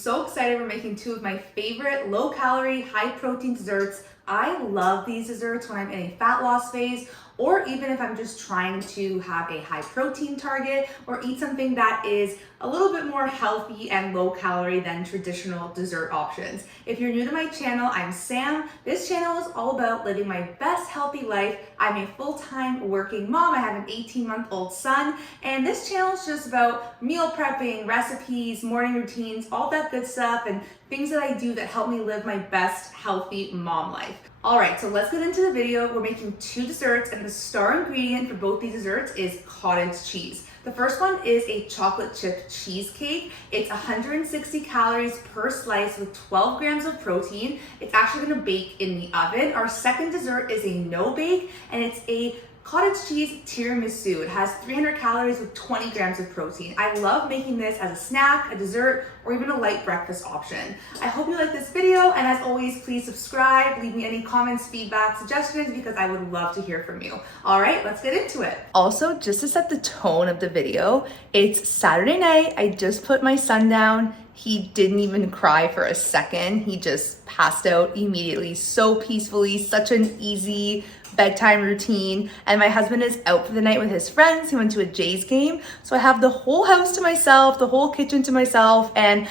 so excited. We're making two of my favorite low-calorie, high-protein desserts. I love these desserts when I'm in a fat loss phase, or even if I'm just trying to have a high protein target or eat something that is a little bit more healthy and low calorie than traditional dessert options. If you're new to my channel, I'm Sam. This channel is all about living my best healthy life. I'm a full-time working mom. I have an 18-month-old son, and this channel is just about meal prepping, recipes, morning routines, all that good stuff, and things that I do that help me live my best healthy mom life. All right, so let's get into the video. We're making two desserts, and the star ingredient for both these desserts is cottage cheese. The first one is a chocolate chip cheesecake. It's 160 calories per slice with 12 grams of protein. It's actually gonna bake in the oven. Our second dessert is a no bake, and it's a cottage cheese tiramisu. It has 300 calories with 20 grams of protein. I love making this as a snack, a dessert, or even a light breakfast option. I hope you like this video, and as always, please subscribe, leave me any comments, feedback, suggestions, because I would love to hear from you. All right, let's get into it. Also, just to set the tone of the video, it's Saturday night. I just put my son down. He didn't even cry for a second. He just passed out immediately, so peacefully, such an easy bedtime routine. And my husband is out for the night with his friends. He went to a Jays game. So I have the whole house to myself, the whole kitchen to myself. And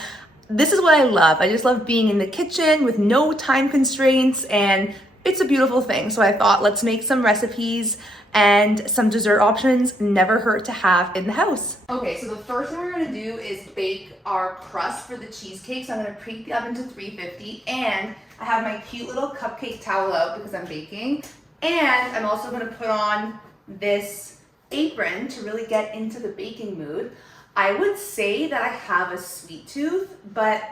this is what I love. I just love being in the kitchen with no time constraints, and it's a beautiful thing. So I thought, let's make some recipes and some dessert options. Never hurt to have in the house. Okay, so the first thing we're gonna do is bake our crust for the cheesecake. So I'm gonna preheat the oven to 350, and I have my cute little cupcake towel out because I'm baking. And I'm also gonna put on this apron to really get into the baking mood. I would say that I have a sweet tooth, but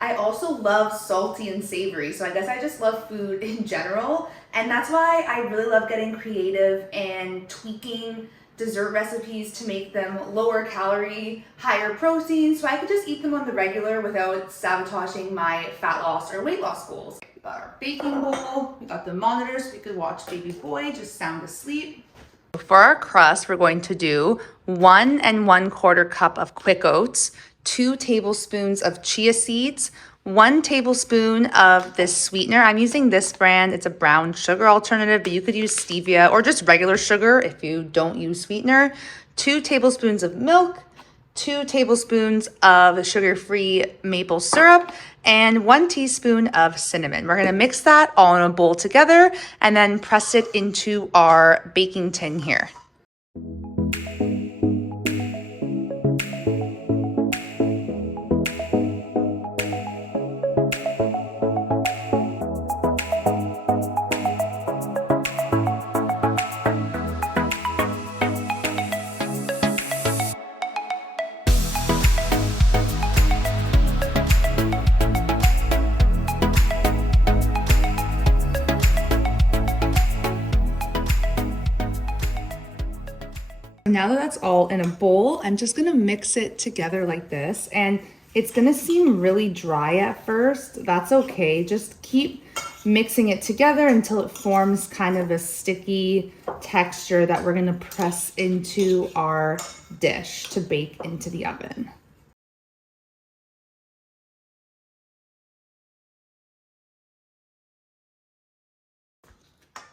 I also love salty and savory. So I guess I just love food in general. And that's why I really love getting creative and tweaking dessert recipes to make them lower calorie, higher protein, so I could just eat them on the regular without sabotaging my fat loss or weight loss goals. We got our baking bowl, we got the monitors so we could watch baby boy just sound asleep. For our crust, we're going to do 1 1/4 cup of quick oats, 2 tablespoons of chia seeds, 1 tablespoon of this sweetener. I'm using this brand. It's a brown sugar alternative, but you could use stevia or just regular sugar if you don't use sweetener. 2 tablespoons of milk, 2 tablespoons of sugar-free maple syrup, and 1 teaspoon of cinnamon. We're gonna mix that all in a bowl together and then press it into our baking tin here. Now that that's all in a bowl, I'm just gonna mix it together like this, and it's gonna seem really dry at first. That's okay, just keep mixing it together until it forms kind of a sticky texture that we're gonna press into our dish to bake into the oven.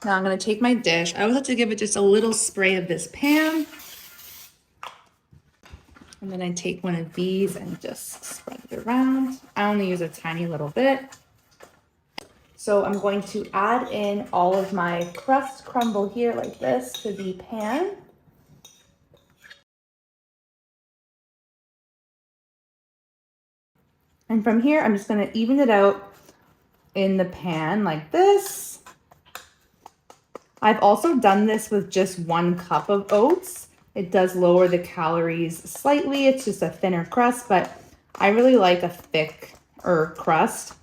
Now I'm gonna take my dish. I always have to give it just a little spray of this pan. And then I take one of these and just spread it around. I only use a tiny little bit. So I'm going to add in all of my crust crumble here like this to the pan. And from here, I'm just gonna even it out in the pan like this. I've also done this with just 1 cup of oats. It does lower the calories slightly. It's just a thinner crust, but I really like a thicker crust.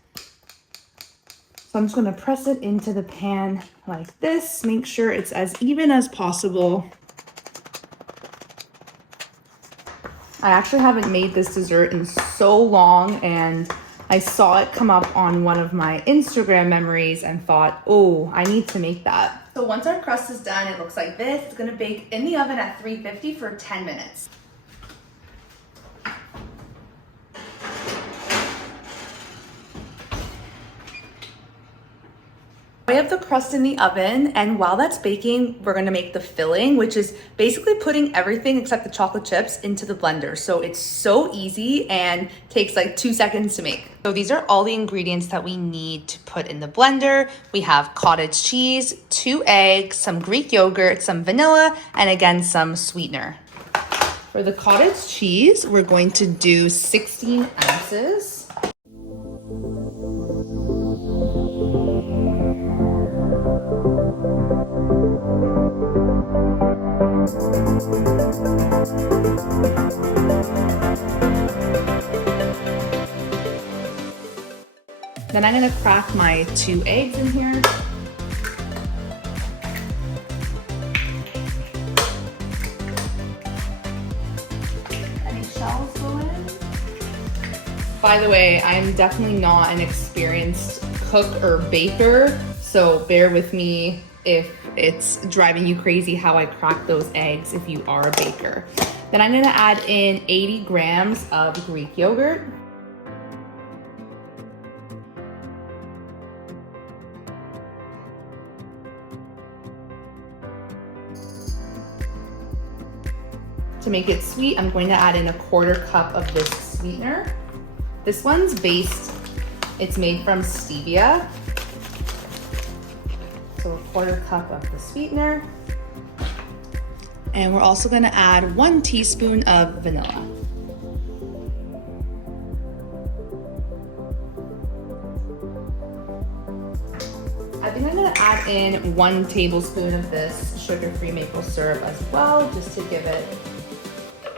So I'm just gonna press it into the pan like this. Make sure it's as even as possible. I actually haven't made this dessert in so long, and I saw it come up on one of my Instagram memories and thought, oh, I need to make that. So once our crust is done, it looks like this. It's gonna bake in the oven at 350 for 10 minutes. I have the crust in the oven, and while that's baking, we're gonna make the filling, which is basically putting everything except the chocolate chips into the blender. So it's so easy and takes like 2 seconds to make. So these are all the ingredients that we need to put in the blender. We have cottage cheese, 2 eggs, some Greek yogurt, some vanilla, and again, some sweetener. For the cottage cheese, we're going to do 16 ounces. Then I'm gonna crack my 2 eggs in here. Any shells go in? By the way, I'm definitely not an experienced cook or baker, so bear with me if it's driving you crazy how I crack those eggs if you are a baker. Then I'm gonna add in 80 grams of Greek yogurt. To make it sweet, I'm going to add in a 1/4 cup of this sweetener. This one's it's made from stevia. So a 1/4 cup of the sweetener. And we're also gonna add 1 teaspoon of vanilla. I think I'm gonna add in 1 tablespoon of this sugar-free maple syrup as well, just to give it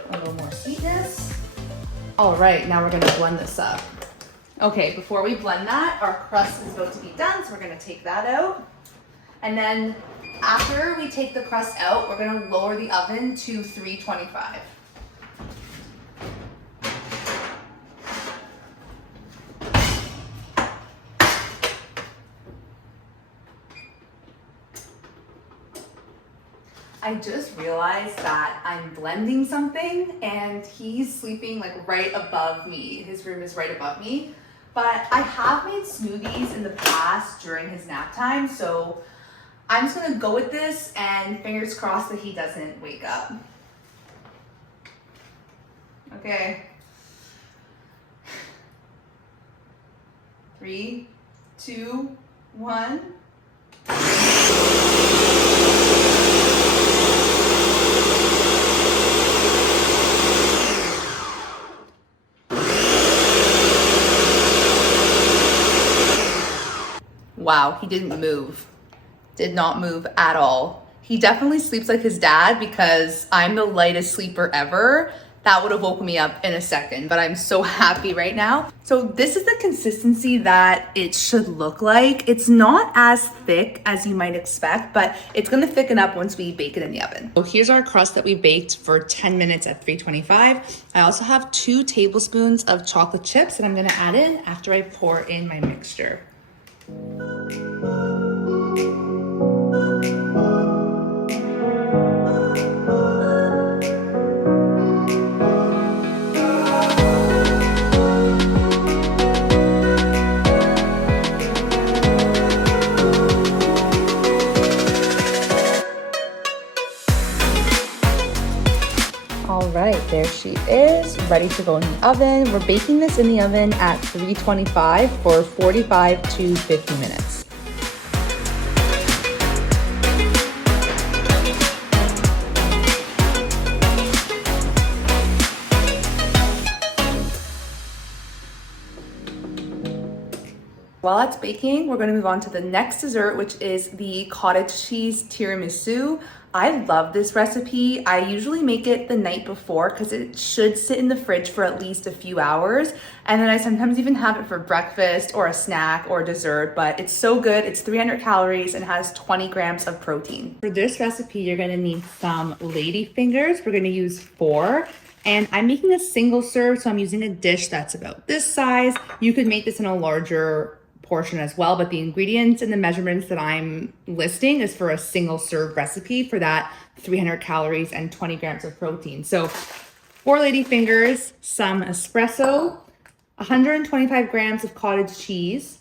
a little more sweetness. All right, now we're gonna blend this up. Okay, before we blend that, our crust is about to be done, so we're gonna take that out. And then after we take the crust out, we're gonna lower the oven to 325. I just realized that I'm blending something and he's sleeping like right above me. His room is right above me. But I have made smoothies in the past during his nap time, so I'm just gonna go with this and fingers crossed that he doesn't wake up. Okay. 3, 2, 1. Wow, he didn't move. Did not move at all. He definitely sleeps like his dad because I'm the lightest sleeper ever. That would have woken me up in a second, but I'm so happy right now. So this is the consistency that it should look like. It's not as thick as you might expect, but it's gonna thicken up once we bake it in the oven. So here's our crust that we baked for 10 minutes at 325. I also have 2 tablespoons of chocolate chips that I'm gonna add in after I pour in my mixture. All right, there she is, ready to go in the oven. We're baking this in the oven at 325 for 45 to 50 minutes. While that's baking, we're gonna move on to the next dessert, which is the cottage cheese tiramisu. I love this recipe. I usually make it the night before because it should sit in the fridge for at least a few hours. And then I sometimes even have it for breakfast or a snack or dessert, but it's so good. It's 300 calories and has 20 grams of protein. For this recipe, you're gonna need some lady fingers. We're gonna use 4. And I'm making a single serve, so I'm using a dish that's about this size. You could make this in a larger portion as well, but the ingredients and the measurements that I'm listing is for a single serve recipe for that 300 calories and 20 grams of protein. So 4 lady fingers, some espresso, 125 grams of cottage cheese,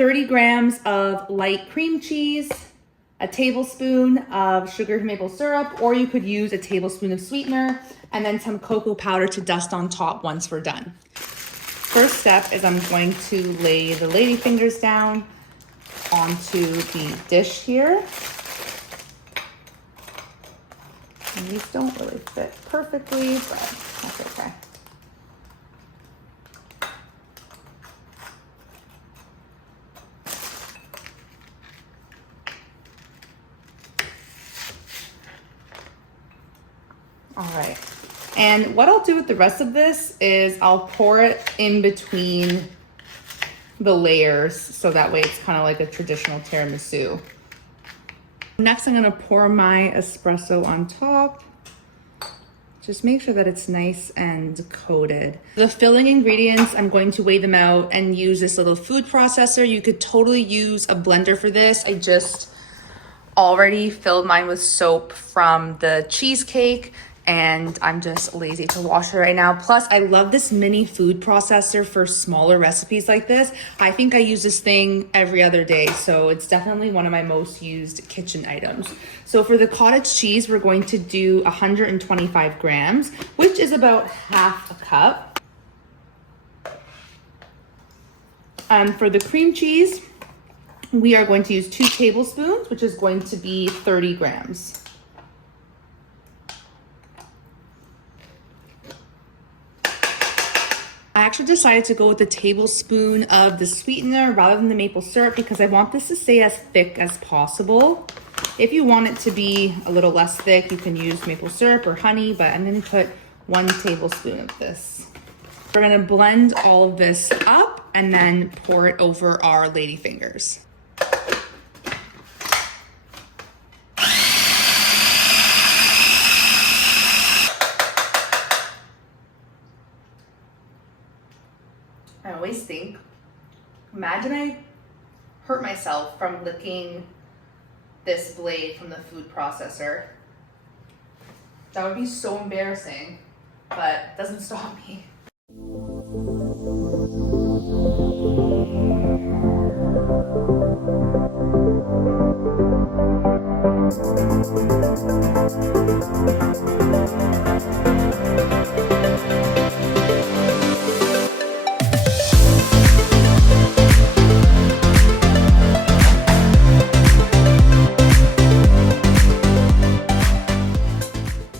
30 grams of light cream cheese, a tablespoon of sugared maple syrup, or you could use a tablespoon of sweetener, and then some cocoa powder to dust on top once we're done. First step is I'm going to lay the ladyfingers down onto the dish here. And these don't really fit perfectly, but that's okay. All right, and what I'll do with the rest of this is I'll pour it in between the layers so that way it's kind of like a traditional tiramisu. Next, I'm gonna pour my espresso on top. Just make sure that it's nice and coated. The filling ingredients, I'm going to weigh them out and use this little food processor. You could totally use a blender for this. I just already filled mine with soap from the cheesecake, and I'm just lazy to wash it right now. Plus, I love this mini food processor for smaller recipes like this. I think I use this thing every other day, so it's definitely one of my most used kitchen items. So for the cottage cheese, we're going to do 125 grams, which is about half a cup. For the cream cheese, we are going to use 2 tablespoons, which is going to be 30 grams. I actually decided to go with a tablespoon of the sweetener rather than the maple syrup because I want this to stay as thick as possible. If you want it to be a little less thick, you can use maple syrup or honey, but I'm gonna put 1 tablespoon of this. We're gonna blend all of this up and then pour it over our ladyfingers. I always think, imagine I hurt myself from licking this blade from the food processor. That would be so embarrassing, but it doesn't stop me.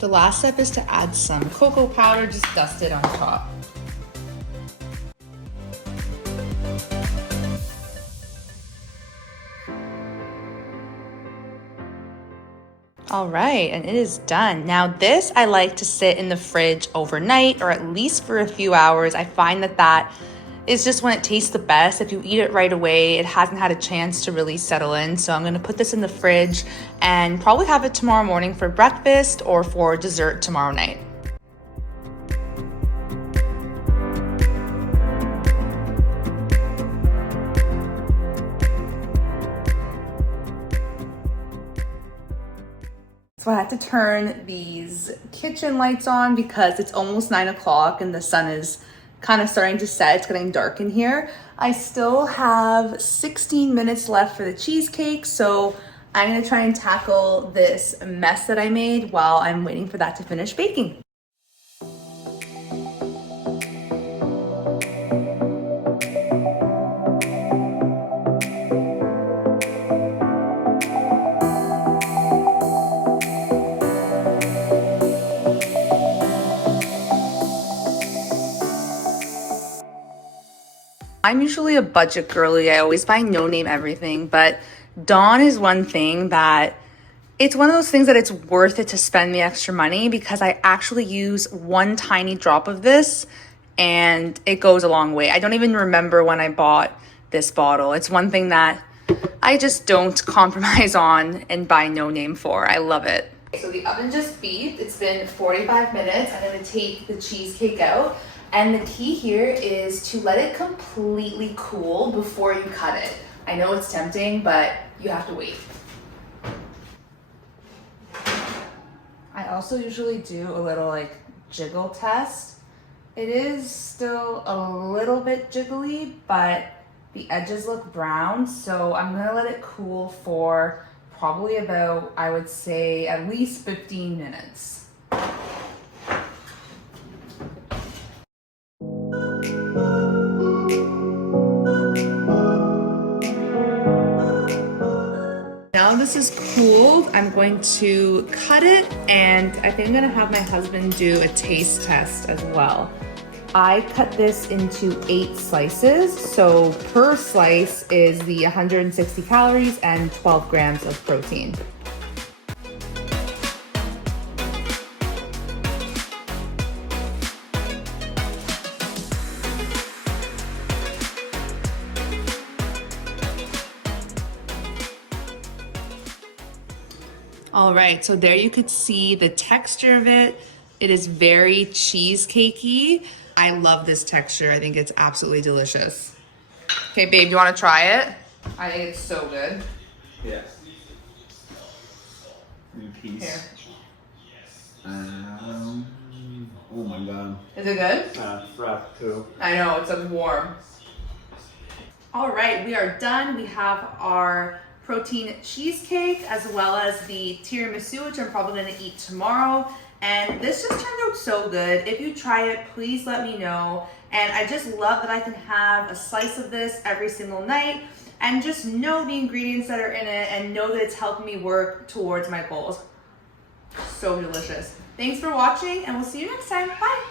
The last step is to add some cocoa powder, just dust it on top. All right, and it is done. Now this I like to sit in the fridge overnight or at least for a few hours. I find that is just when it tastes the best. If you eat it right away, it hasn't had a chance to really settle in. So I'm gonna put this in the fridge and probably have it tomorrow morning for breakfast or for dessert tomorrow night. So I had to turn these kitchen lights on because it's almost 9 o'clock and the sun is kind of starting to set. It's getting dark in here. I still have 16 minutes left for the cheesecake, so I'm gonna try and tackle this mess that I made while I'm waiting for that to finish baking. I'm usually a budget girly. I always buy no-name everything, but Dawn is one thing that it's one of those things that it's worth it to spend the extra money because I actually use 1 tiny drop of this and it goes a long way. I don't even remember when I bought this bottle. It's one thing that I just don't compromise on and buy no-name for. I love it. So the oven just beeped. It's been 45 minutes. I'm gonna take the cheesecake out. And the key here is to let it completely cool before you cut it. I know it's tempting, but you have to wait. I also usually do a little like jiggle test. It is still a little bit jiggly, but The edges look brown, so I'm gonna let it cool for probably about, I would say, at least 15 minutes. Now this is cooled, I'm going to cut it, and I think I'm gonna have my husband do a taste test as well. I cut this into 8 slices, so per slice is the 160 calories and 12 grams of protein. All right, so there you could see the texture of it. It is very cheesecakey. I love this texture. I think it's absolutely delicious. Okay, babe, do you want to try it? I think it's so good. Yeah. New piece. Here. Oh my god. Is it good? Fresh too. I know, it's warm. All right, we are done. We have our protein cheesecake as well as the tiramisu, which I'm probably gonna eat tomorrow. And this just turned out so good. If you try it, please let me know. And I just love that I can have a slice of this every single night and just know the ingredients that are in it and know that it's helping me work towards my goals. So delicious. Thanks for watching, and we'll see you next time. Bye.